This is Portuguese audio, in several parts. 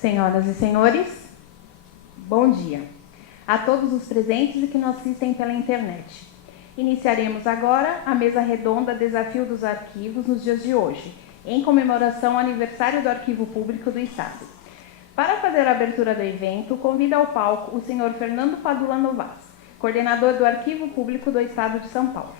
Senhoras e senhores, bom dia a todos os presentes e que nos assistem pela internet. Iniciaremos agora a mesa redonda Desafio dos Arquivos nos dias de hoje, em comemoração ao aniversário do Arquivo Público do Estado. Para fazer a abertura do evento, convido ao palco o senhor Fernando Padula Novas, coordenador do Arquivo Público do Estado de São Paulo.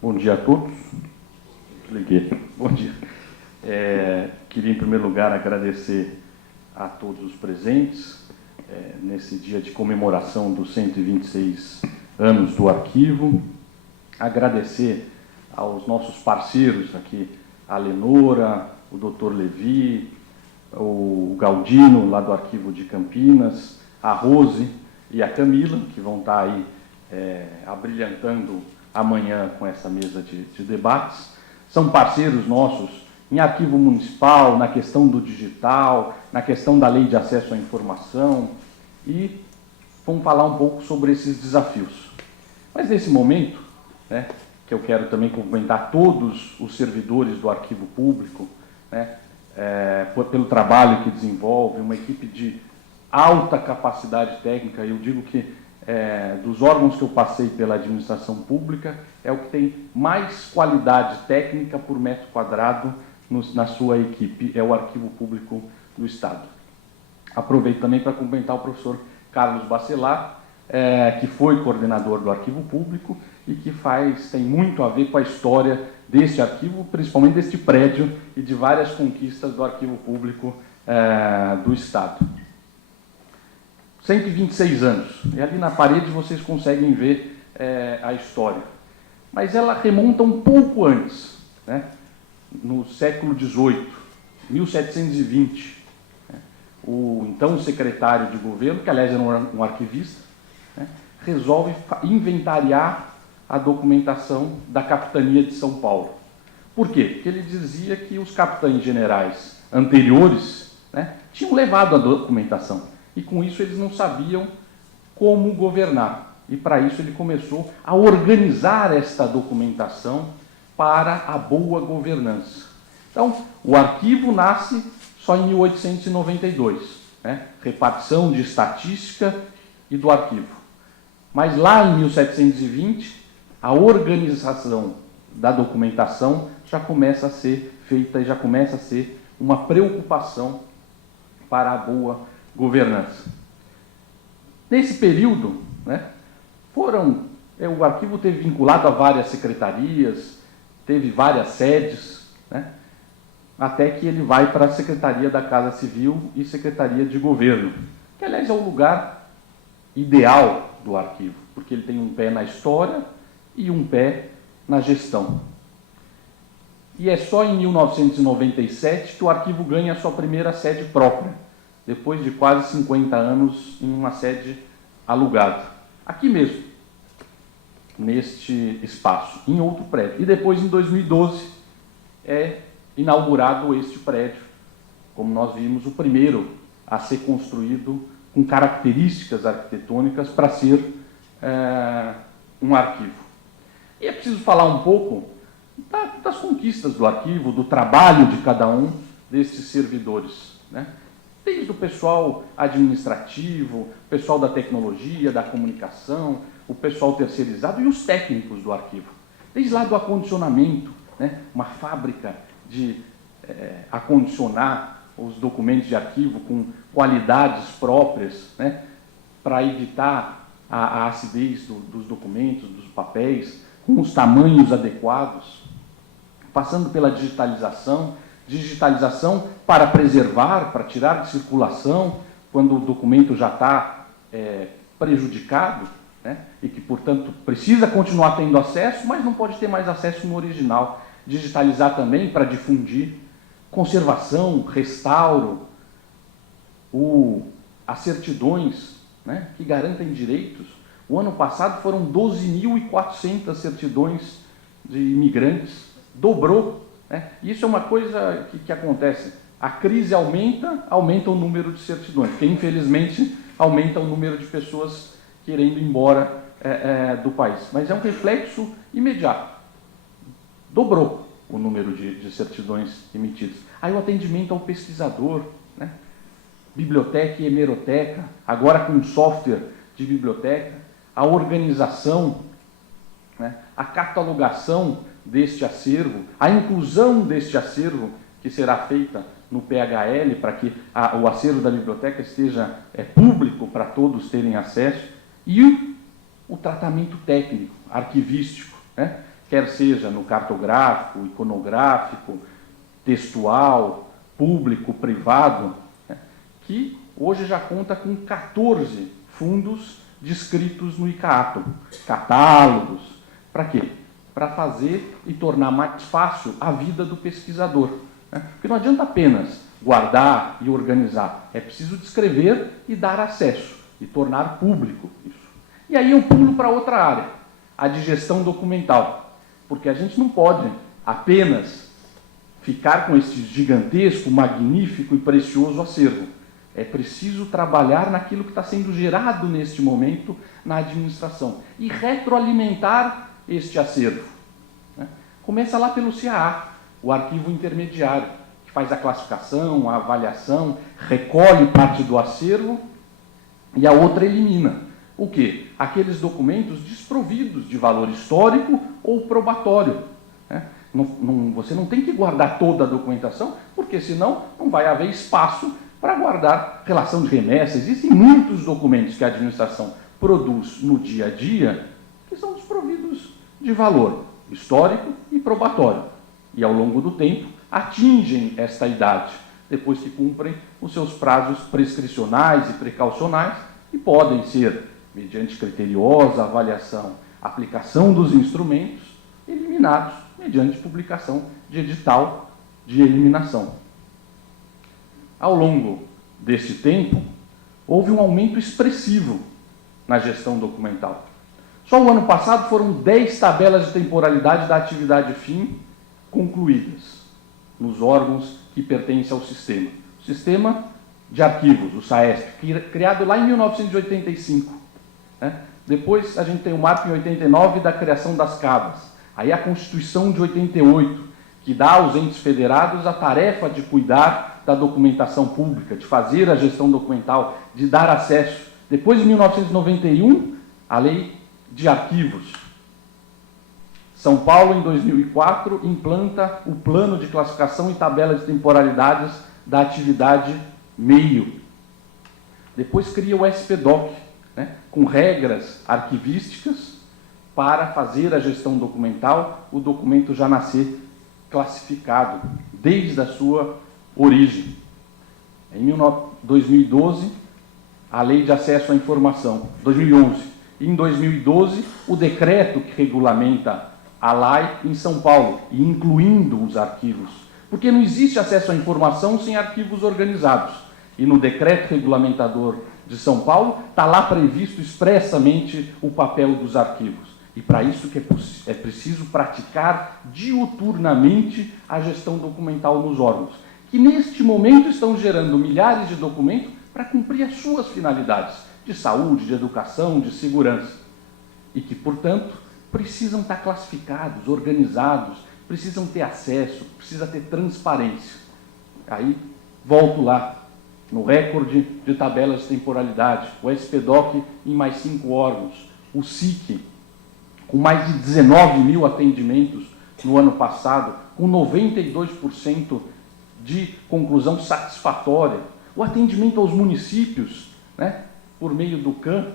Bom dia a todos. Liguei. Bom dia. Queria, em primeiro lugar, agradecer a todos os presentes nesse dia de comemoração dos 126 anos do arquivo. Agradecer aos nossos parceiros aqui, a Lenora, o Dr. Levi, o Galdino, lá do Arquivo de Campinas, a Rose e a Camila, que vão estar aí abrilhantando amanhã com essa mesa de debates. São parceiros nossos em arquivo municipal, na questão do digital, na questão da lei de acesso à informação, e vamos falar um pouco sobre esses desafios. Mas nesse momento, que eu quero também cumprimentar todos os servidores do arquivo público, pelo trabalho que desenvolve, uma equipe de alta capacidade técnica. Eu digo que dos órgãos que eu passei pela administração pública, é o que tem mais qualidade técnica por metro quadrado na sua equipe, é o Arquivo Público do Estado. Aproveito também para cumprimentar o professor Carlos Bacelar, que foi coordenador do Arquivo Público e que tem muito a ver com a história deste arquivo, principalmente deste prédio e de várias conquistas do Arquivo Público do Estado. 126 anos, e ali na parede vocês conseguem ver a história. Mas ela remonta um pouco antes, no século XVIII, 1720. O então secretário de governo, que aliás era um arquivista, resolve inventariar a documentação da capitania de São Paulo. Por quê? Porque ele dizia que os capitães generais anteriores tinham levado a documentação. E com isso eles não sabiam como governar. E para isso ele começou a organizar esta documentação para a boa governança. Então, o arquivo nasce só em 1892, repartição de estatística e do arquivo. Mas lá em 1720, a organização da documentação já começa a ser feita e já começa a ser uma preocupação para a boa governança. Nesse período, o arquivo teve vinculado a várias secretarias, teve várias sedes, até que ele vai para a Secretaria da Casa Civil e Secretaria de Governo, que aliás é o lugar ideal do arquivo, porque ele tem um pé na história e um pé na gestão. E é só em 1997 que o arquivo ganha a sua primeira sede própria, depois de quase 50 anos em uma sede alugada. Aqui mesmo, neste espaço, em outro prédio. E depois, em 2012, é inaugurado este prédio, como nós vimos, o primeiro a ser construído com características arquitetônicas para ser um arquivo. E é preciso falar um pouco das conquistas do arquivo, do trabalho de cada um desses servidores, Desde o pessoal administrativo, o pessoal da tecnologia, da comunicação, o pessoal terceirizado e os técnicos do arquivo. Desde lá do acondicionamento, uma fábrica de acondicionar os documentos de arquivo com qualidades próprias, para evitar a acidez dos documentos, dos papéis, com os tamanhos adequados, passando pela digitalização para preservar, para tirar de circulação, quando o documento já está prejudicado, e que, portanto, precisa continuar tendo acesso, mas não pode ter mais acesso no original. Digitalizar também para difundir, conservação, restauro, as certidões que garantem direitos. O ano passado foram 12.400 certidões de imigrantes, dobrou. Isso é uma coisa que acontece. A crise aumenta o número de certidões, porque infelizmente aumenta o número de pessoas querendo ir embora do país, mas é um reflexo imediato. Dobrou o número de certidões emitidas. Aí o atendimento ao pesquisador, né? Biblioteca e hemeroteca, agora com software de biblioteca, a organização, né? A catalogação deste acervo, a inclusão deste acervo que será feita no PHL para que o acervo da biblioteca esteja público para todos terem acesso, e o tratamento técnico, arquivístico, né? Quer seja no cartográfico, iconográfico, textual, público, privado, né? Que hoje já conta com 14 fundos descritos no ICAATO, catálogos. Para quê? Para fazer e tornar mais fácil a vida do pesquisador. Porque não adianta apenas guardar e organizar, é preciso descrever e dar acesso, e tornar público isso. E aí eu pulo para outra área, a de gestão documental, porque a gente não pode apenas ficar com este gigantesco, magnífico e precioso acervo. É preciso trabalhar naquilo que está sendo gerado neste momento na administração e retroalimentar este acervo. Começa lá pelo CAA, o arquivo intermediário, que faz a classificação, a avaliação, recolhe parte do acervo e a outra elimina. O quê? Aqueles documentos desprovidos de valor histórico ou probatório. Você não tem que guardar toda a documentação, porque senão não vai haver espaço para guardar relação de remessa. Existem muitos documentos que a administração produz no dia a dia que são desprovidos de valor histórico e probatório. E, ao longo do tempo, atingem esta idade, depois que cumprem os seus prazos prescricionais e precaucionais, e podem ser, mediante criteriosa avaliação, aplicação dos instrumentos, eliminados mediante publicação de edital de eliminação. Ao longo deste tempo, houve um aumento expressivo na gestão documental. Só o ano passado foram 10 tabelas de temporalidade da atividade fim concluídas nos órgãos que pertencem ao sistema. O Sistema de Arquivos, o SAESP, criado lá em 1985. Depois a gente tem o marco em 89 da criação das CABAS. Aí a Constituição de 88, que dá aos entes federados a tarefa de cuidar da documentação pública, de fazer a gestão documental, de dar acesso. Depois, em 1991, a Lei de Arquivos. São Paulo, em 2004, implanta o plano de classificação e tabela de temporalidades da atividade meio. Depois cria o SPDOC, com regras arquivísticas para fazer a gestão documental, o documento já nascer classificado, desde a sua origem. Em 2012, a Lei de Acesso à Informação, 2011. E em 2012, o decreto que regulamenta a LAI em São Paulo, e incluindo os arquivos. Porque não existe acesso à informação sem arquivos organizados. E no decreto regulamentador de São Paulo, está lá previsto expressamente o papel dos arquivos. E para isso que é preciso praticar diuturnamente a gestão documental nos órgãos, que neste momento estão gerando milhares de documentos para cumprir as suas finalidades de saúde, de educação, de segurança. E que, portanto, precisam estar classificados, organizados, precisam ter acesso, precisa ter transparência. Aí, volto lá, no recorde de tabelas de temporalidade, o SPDOC em mais 5 órgãos, o SIC, com mais de 19 mil atendimentos no ano passado, com 92% de conclusão satisfatória, o atendimento aos municípios, por meio do CAN,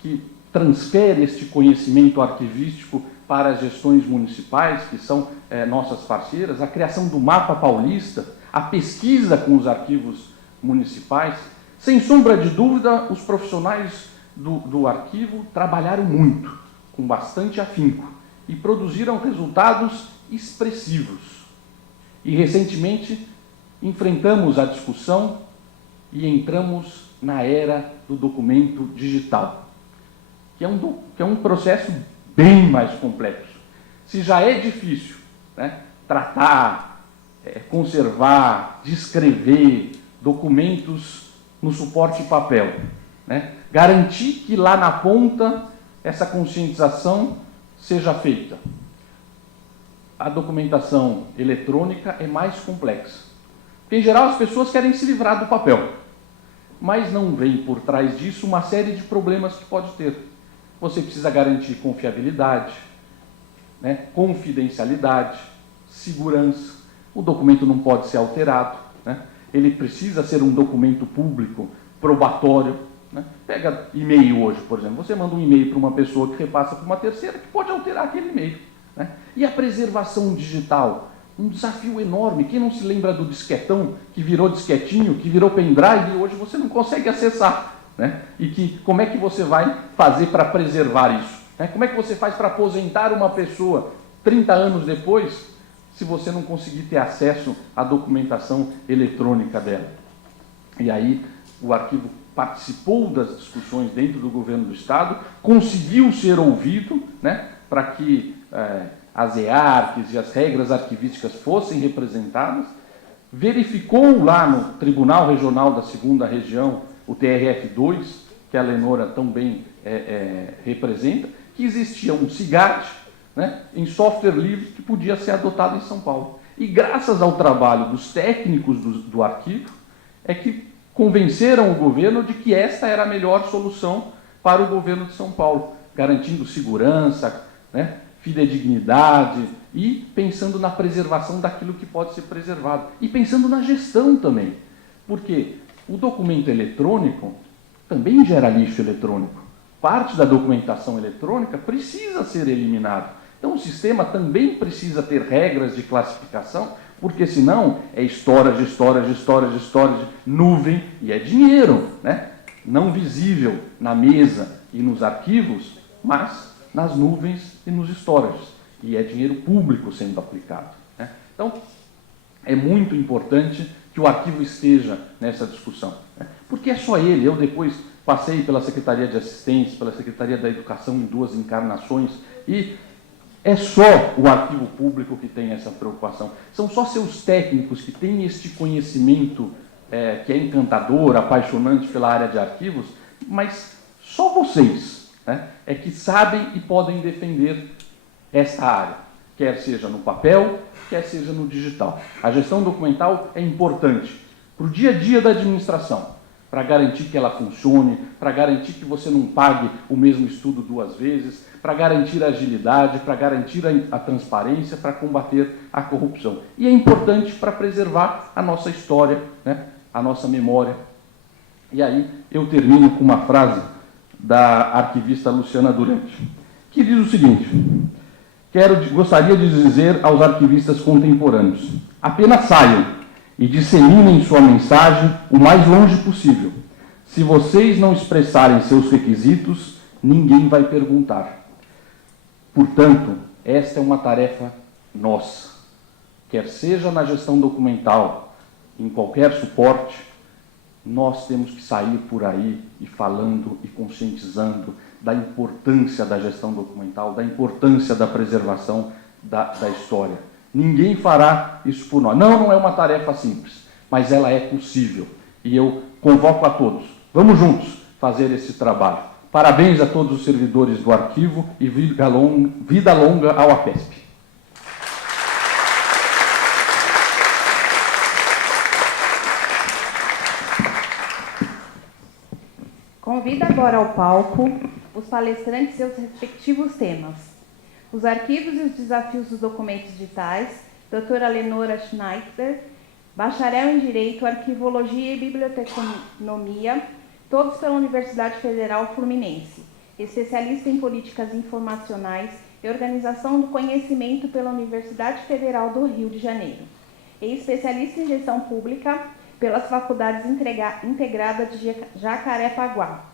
que transfere este conhecimento arquivístico para as gestões municipais, que são nossas parceiras, a criação do Mapa Paulista, a pesquisa com os arquivos municipais. Sem sombra de dúvida, os profissionais do arquivo trabalharam muito, com bastante afinco, e produziram resultados expressivos. E, recentemente, enfrentamos a discussão e entramos na era do documento digital, que é um processo bem mais complexo. Se já é difícil tratar, conservar, descrever documentos no suporte papel, garantir que lá na ponta essa conscientização seja feita. A documentação eletrônica é mais complexa. Porque, em geral, as pessoas querem se livrar do papel, mas não vem por trás disso uma série de problemas que pode ter. Você precisa garantir confiabilidade, né, confidencialidade, segurança. O documento não pode ser alterado, né? Ele precisa ser um documento público, probatório, né? Pega e-mail hoje, por exemplo. Você manda um e-mail para uma pessoa que repassa para uma terceira que pode alterar aquele e-mail, né? E a preservação digital? Um desafio enorme. Quem não se lembra do disquetão, que virou disquetinho, que virou pendrive e hoje você não consegue acessar, né? E que, como é que você vai fazer para preservar isso? Né? Como é que você faz para aposentar uma pessoa 30 anos depois, se você não conseguir ter acesso à documentação eletrônica dela? E aí o arquivo participou das discussões dentro do governo do Estado, conseguiu ser ouvido, né, para que as EARCs e as regras arquivísticas fossem representadas, verificou lá no Tribunal Regional da 2ª Região, o TRF2, que a Lenora tão bem representa, que existia um CIGAT, né, em software livre que podia ser adotado em São Paulo. E graças ao trabalho dos técnicos do arquivo, é que convenceram o governo de que esta era a melhor solução para o governo de São Paulo, garantindo segurança, né, fidedignidade e pensando na preservação daquilo que pode ser preservado. E pensando na gestão também, porque o documento eletrônico também gera lixo eletrônico. Parte da documentação eletrônica precisa ser eliminada. Então o sistema também precisa ter regras de classificação, porque senão é storage, nuvem, e é dinheiro, né? Não visível na mesa e nos arquivos, mas nas nuvens e nos storages. E é dinheiro público sendo aplicado, né? Então, é muito importante que o arquivo esteja nessa discussão, né? Porque é só ele. Eu depois passei pela Secretaria de Assistência, pela Secretaria da Educação em 2 encarnações, e é só o arquivo público que tem essa preocupação. São só seus técnicos que têm este conhecimento que é encantador, apaixonante pela área de arquivos, mas só vocês, né, é que sabem e podem defender esta área, quer seja no papel, quer seja no digital. A gestão documental é importante para o dia a dia da administração, para garantir que ela funcione, para garantir que você não pague o mesmo estudo 2 vezes, para garantir a agilidade, para garantir a transparência, para combater a corrupção. E é importante para preservar a nossa história, né, a nossa memória. E aí eu termino com uma frase da arquivista Luciana Durante, que diz o seguinte: gostaria de dizer aos arquivistas contemporâneos, apenas saiam e disseminem sua mensagem o mais longe possível. Se vocês não expressarem seus requisitos, ninguém vai perguntar. Portanto, esta é uma tarefa nossa, quer seja na gestão documental, em qualquer suporte, nós temos que sair por aí e falando e conscientizando da importância da gestão documental, da importância da preservação da história. Ninguém fará isso por nós. Não é uma tarefa simples, mas ela é possível. E eu convoco a todos. Vamos juntos fazer esse trabalho. Parabéns a todos os servidores do arquivo e vida longa ao APESP. Convido agora ao palco os palestrantes e seus respectivos temas. Os arquivos e os desafios dos documentos digitais, doutora Lenora Schneider, bacharel em Direito, Arquivologia e Biblioteconomia, todos pela Universidade Federal Fluminense, especialista em políticas informacionais e organização do conhecimento pela Universidade Federal do Rio de Janeiro, e especialista em gestão pública pelas Faculdades Integradas de Jacarepaguá,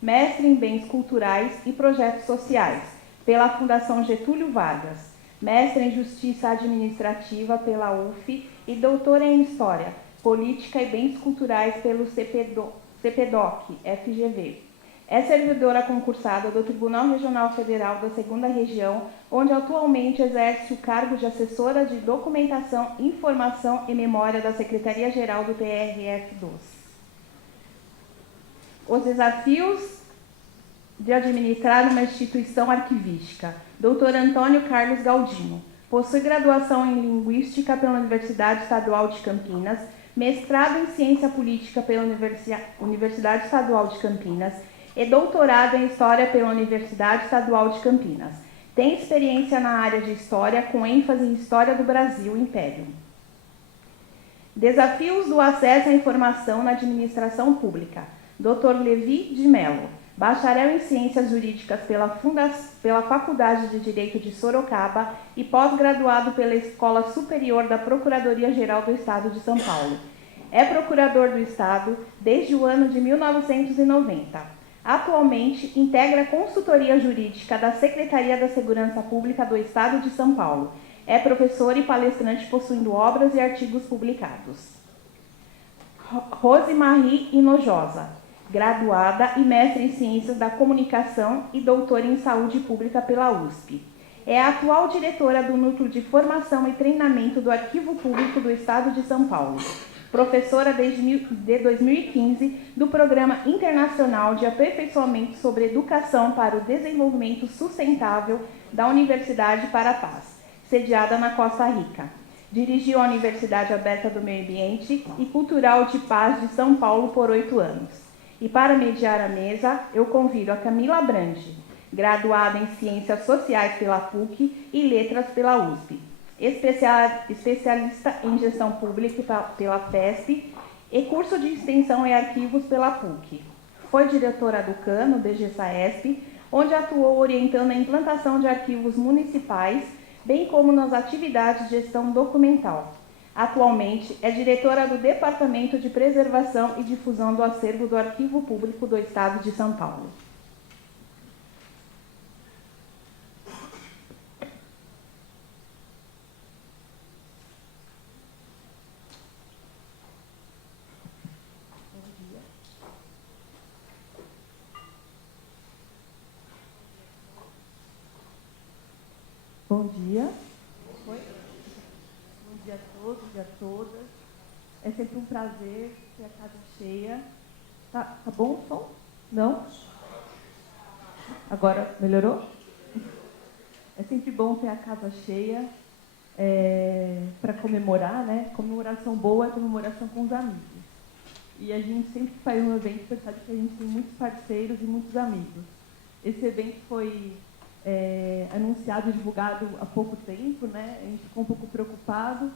mestre em bens culturais e projetos sociais pela Fundação Getúlio Vargas, mestre em Justiça Administrativa pela UF e doutora em História, Política e Bens Culturais pelo CPDOC, FGV. É servidora concursada do Tribunal Regional Federal da 2ª Região, onde atualmente exerce o cargo de assessora de Documentação, Informação e Memória da Secretaria-Geral do TRF2. Os desafios de administrar uma instituição arquivística. Dr. Antônio Carlos Galdino. Possui graduação em Linguística pela Universidade Estadual de Campinas, mestrado em Ciência Política pela Universidade Estadual de Campinas e doutorado em História pela Universidade Estadual de Campinas. Tem experiência na área de História, com ênfase em História do Brasil Império. Desafios do acesso à informação na administração pública. Dr. Levi de Mello, bacharel em Ciências Jurídicas pela Faculdade de Direito de Sorocaba e pós-graduado pela Escola Superior da Procuradoria-Geral do Estado de São Paulo. É procurador do Estado desde o ano de 1990. Atualmente, integra a consultoria jurídica da Secretaria da Segurança Pública do Estado de São Paulo. É professor e palestrante possuindo obras e artigos publicados. Rosemarie Hinojosa, graduada e mestre em Ciências da Comunicação e doutora em Saúde Pública pela USP. É a atual diretora do Núcleo de Formação e Treinamento do Arquivo Público do Estado de São Paulo. Professora desde 2015 do Programa Internacional de Aperfeiçoamento sobre Educação para o Desenvolvimento Sustentável da Universidade para a Paz, sediada na Costa Rica. Dirigiu a Universidade Aberta do Meio Ambiente e Cultural de Paz de São Paulo por 8 anos. E para mediar a mesa, eu convido a Camila Brandi, graduada em Ciências Sociais pela PUC e Letras pela USP, especialista em Gestão Pública pela FESP e curso de Extensão e Arquivos pela PUC. Foi diretora do CAN, no DGSAESP, onde atuou orientando a implantação de arquivos municipais, bem como nas atividades de gestão documental. Atualmente, é diretora do Departamento de Preservação e Difusão do Acervo do Arquivo Público do Estado de São Paulo. Bom dia. Oi. Bom dia a todos e a todas. É sempre um prazer ter a casa cheia. Tá bom o som? Não? Agora melhorou? É sempre bom ter a casa cheia para comemorar, né? Comemoração boa é comemoração com os amigos. E a gente sempre faz um evento, percebe que a gente tem muitos parceiros e muitos amigos. Esse evento foi anunciado e divulgado há pouco tempo, né? A gente ficou um pouco preocupado,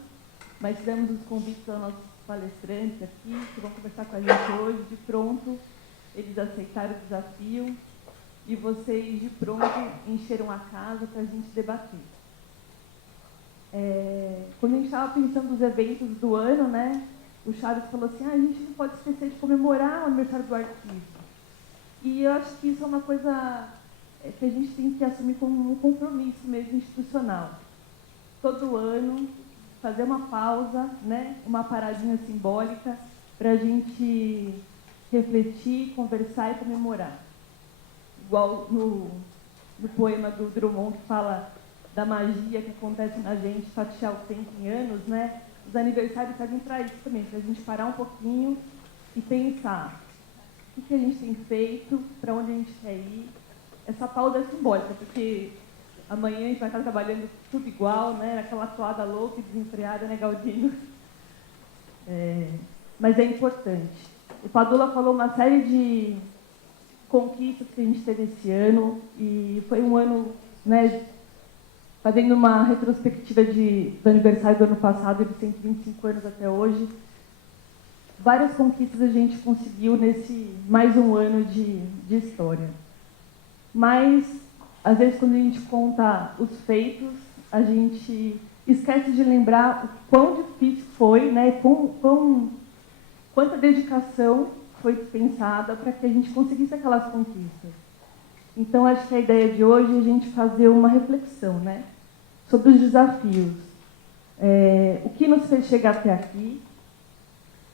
mas fizemos os convites aos nossos palestrantes aqui, que vão conversar com a gente hoje. De pronto, eles aceitaram o desafio e vocês, de pronto, encheram a casa para a gente debater. Quando a gente estava pensando nos eventos do ano, né? O Chaves falou assim, a gente não pode esquecer de comemorar o aniversário do arquivo. E eu acho que isso é uma coisa que a gente tem que assumir como um compromisso mesmo institucional. Todo ano, fazer uma pausa, né, uma paradinha simbólica, para a gente refletir, conversar e comemorar. Igual no poema do Drummond, que fala da magia que acontece na gente, fatiar o tempo em anos, né? Os aniversários servem para isso também, para a gente parar um pouquinho e pensar o que a gente tem feito, para onde a gente quer ir. Essa pausa é simbólica, porque amanhã a gente vai estar trabalhando tudo igual, né? Aquela toada louca e desenfreada, né, Galdino? Mas é importante. O Padula falou uma série de conquistas que a gente teve esse ano, e foi um ano, né, fazendo uma retrospectiva do aniversário do ano passado, de 125 anos até hoje. Várias conquistas a gente conseguiu nesse mais um ano de história. Mas, às vezes, quando a gente conta os feitos, a gente esquece de lembrar o quão difícil foi, né? Quanta dedicação foi dispensada para que a gente conseguisse aquelas conquistas. Então, acho que a ideia de hoje é a gente fazer uma reflexão, né? Sobre os desafios. O que nos fez chegar até aqui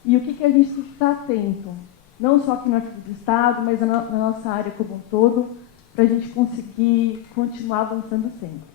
e o que a gente tem que estar atento, não só aqui no Arquivo do Estado, mas na nossa área como um todo, para a gente conseguir continuar avançando sempre.